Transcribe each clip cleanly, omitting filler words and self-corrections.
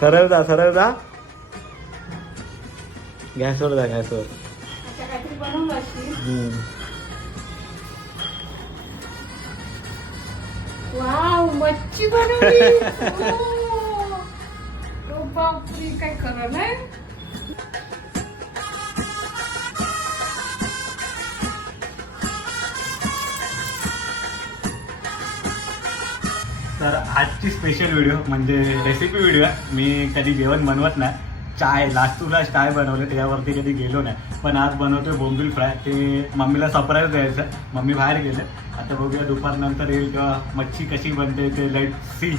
सरळ जा सरळ जा. गॅसवर जा गॅसवर. अच्छा काहीतरी बनवलं अशी. वाव मच्छी बनवली. ओ बापरे काय खरं नाही. तर आजची स्पेशल व्हिडिओ म्हणजे रेसिपी व्हिडिओ आहे. मी कधी जेवण बनवत नाही. चाय लास्ट टू लास्ट चाय बनवलं, त्याच्यावरती कधी गेलो नाही. पण आज बनवतोय बोंबील फ्राय. ते मम्मीला सरप्राईज द्यायचं. मम्मी बाहेर गेले. आता बघूया दुपारनंतर येईल तेव्हा मच्छी कशी बनते ते let see.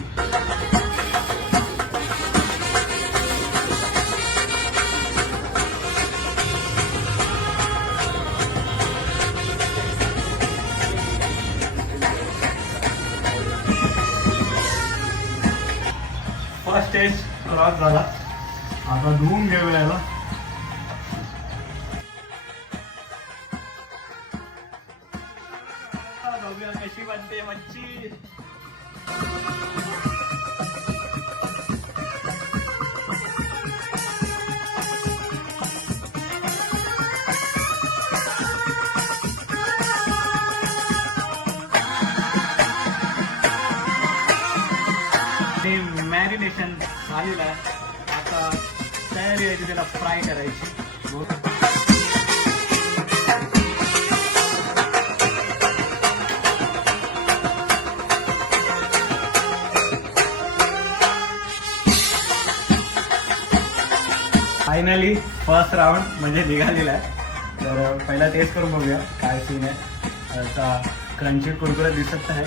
First stage cross झाला. आता धुवून घेऊया याला. बघूया कशी बनते मच्छी. मॅरिनेशन झालेलं आहे. आता तयारी आहे त्याला फ्राय करायची. फायनली फर्स्ट राऊंड म्हणजे निघालेला आहे. तर पहिला टेस्ट करून बघूया काय सीन आहे. आता क्रंची कुरकुरत दिसत आहे.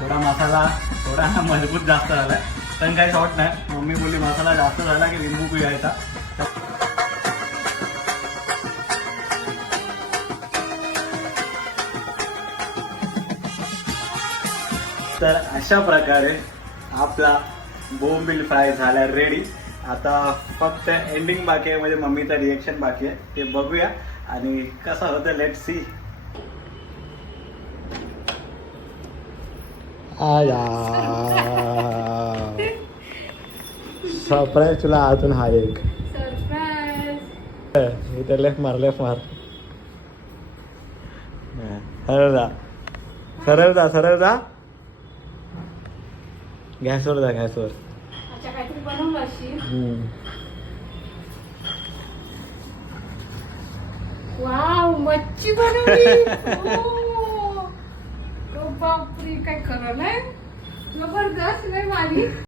थोडा मसाला थोडा मजबूत जास्त झाला आहे. पण काही शॉर्ट नाही. मम्मी बोलली मसाला जास्त झाला की लिंबू पिळायचा. तर अशा प्रकारे आपला बोंबील फ्राय झाला रेडी. आता फक्त एंडिंग बाकी आहे, म्हणजे मम्मीचं रिएक्शन बाकी आहे. ते बघूया आणि कसं होतं लेट सी. सरप्राईज तुला अजून हा एक. सरप्राईज. इथे लेफ्ट मार लेफ्ट मार. सरळ जा सरळ जा सरळ जा. गॅसवर जा गॅसवर. अच्छा काहीतरी बनवलं अशी. वाव मच्छी बनवली. ओ बापरे काय खरं नाही. जबरदस्त नाही माझी.